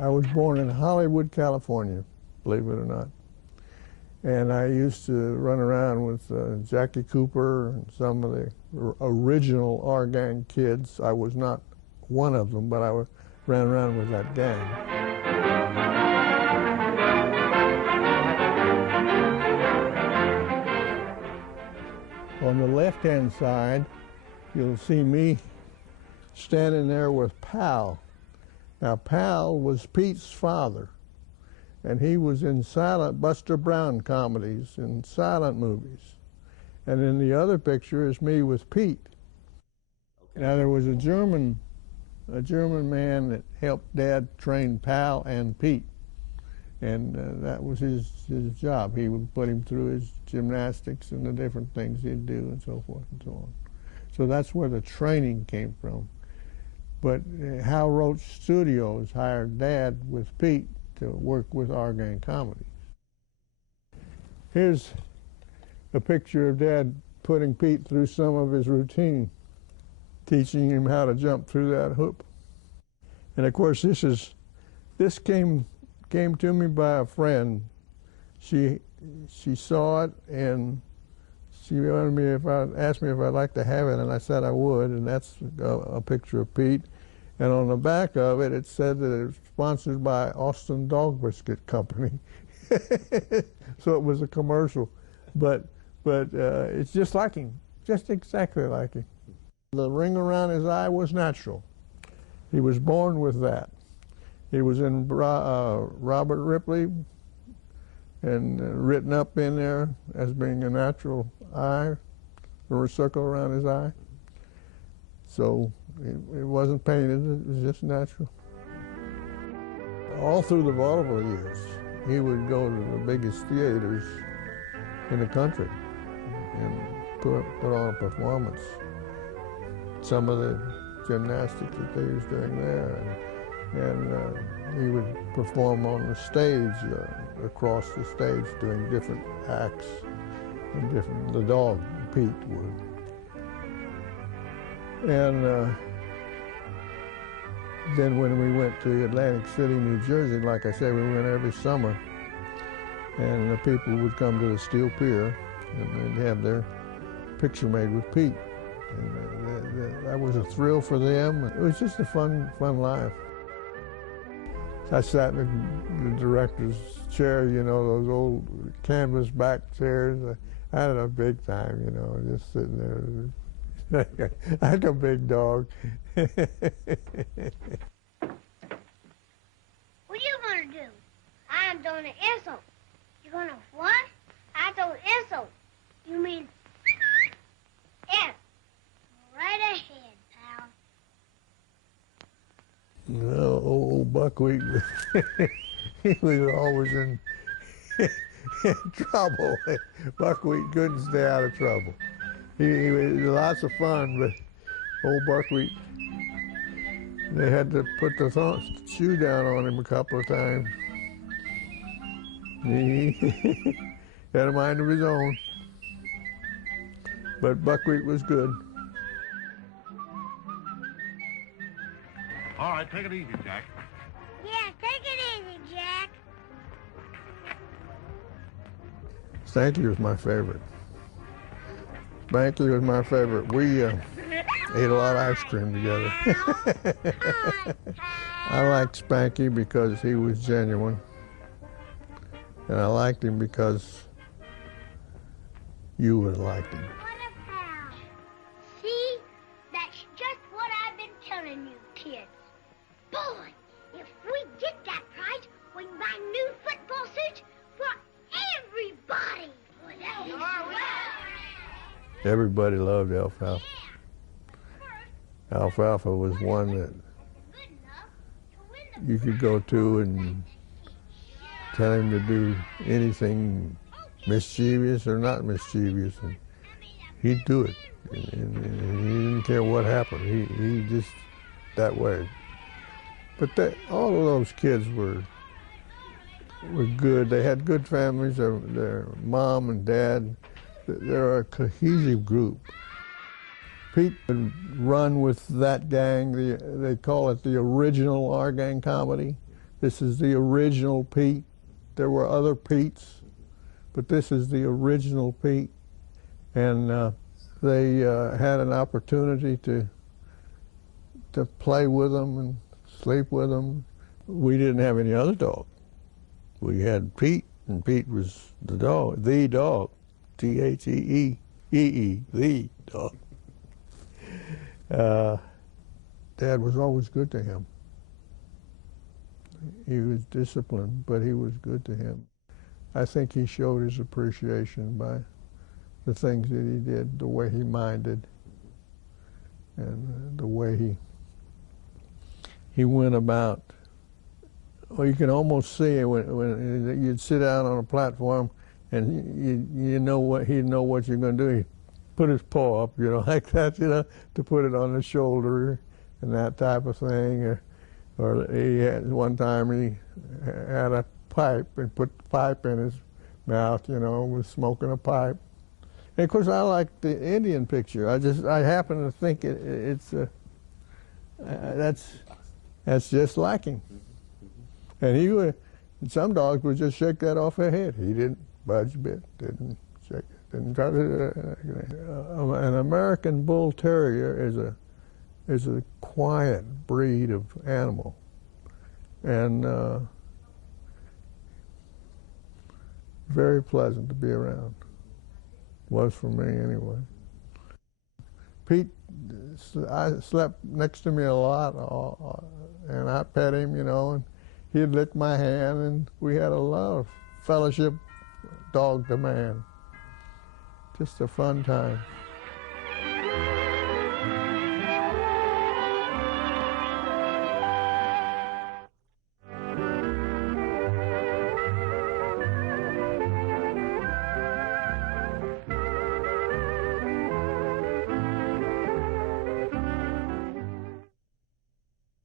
I was born in Hollywood, California, believe it or not. And I used to run around with Jackie Cooper and some of the original our gang kids. I was not one of them, but I ran around with that gang. On the left-hand side, you'll see me standing there with Pal. Now, Pal was Pete's father, and he was in silent Buster Brown comedies and silent movies. And in the other picture is me with Pete. Okay. Now, there was a German man that helped Dad train Pal and Pete, and that was his job. He would put him through his gymnastics and the different things he'd do and so forth and so on. So that's where the training came from. But Hal Roach Studios hired Dad with Pete to work with our gang comedies. Here's a picture of Dad putting Pete through some of his routine, teaching him how to jump through that hoop. And of course, this came to me by a friend. She saw it, and she wanted me asked me if I'd like to have it, and I said I would. And that's a picture of Pete. And on the back of it, it said that it was sponsored by Austin Dog Biscuit Company. So it was a commercial, but it's just like him, just exactly like him. The ring around his eye was natural. He was born with that. He was in Robert Ripley, and written up in there as being a natural eye, or a circle around his eye. So it wasn't painted, it was just natural. All through the vaudeville years, he would go to the biggest theaters in the country and put on a performance. Some of the gymnastics that they was doing there, and he would perform on the stage, across the stage, doing different acts, and the dog, Pete, would. And then when we went to Atlantic City, New Jersey, like I said, we went every summer, and the people would come to the Steel Pier, and they'd have their picture made with Pete. And that was a thrill for them. It was just a fun life. I sat in the director's chair, you know, those old canvas back chairs. I had a big time, you know, just sitting there like a big dog. What are you going to do? I'm doing an insult. You're going to what? I do an insult. You mean yes. Right ahead, pal. No, old Buckwheat, he was always in trouble. Buckwheat couldn't stay out of trouble. He was lots of fun, but old Buckwheat, they had to put the shoe down on him a couple of times. He had a mind of his own. But Buckwheat was good. All right, take it easy, Jack. Yeah, take it easy, Jack. Stanky was my favorite. Spanky was my favorite. We ate a lot of ice cream together. I liked Spanky because he was genuine. And I liked him because you would have liked him. What a pal. See? That's just what I've been telling you, kids. Boy, if we get that prize, we can buy new football suits for everybody. Boy, that'd be swell. Everybody loved Alfalfa. Alfalfa was one that you could go to and tell him to do anything mischievous or not mischievous, and he'd do it. And he didn't care what happened. He just that way. But all of those kids were good. They had good families. Their mom and dad. They're a cohesive group. Pete would run with that gang. They call it the original our gang comedy. This is the original Pete. There were other Petes, but this is the original Pete. And they had an opportunity to play with them and sleep with them. We didn't have any other dog. We had Pete, and Pete was the dog, T-H-E-E, the dog. Dad was always good to him. He was disciplined, but he was good to him. I think he showed his appreciation by the things that he did, the way he minded, and the way he went about. Well, you can almost see it when you'd sit out on a platform, and you know what he'd know what you're going to do. He'd put his paw up, like that, to put it on the shoulder and that type of thing. Or he had one time he had a pipe and put the pipe in his mouth, was smoking a pipe. And of course, I like the Indian picture. I happen to think that's just lacking. And some dogs would just shake that off their head. He didn't budge a bit, didn't shake it, didn't try to. An American Bull Terrier is a quiet breed of animal, and very pleasant to be around. Was for me anyway. Pete, I slept next to me a lot, and I pet him, and he'd lick my hand, and we had a lot of fellowship, dog to man. Just a fun time.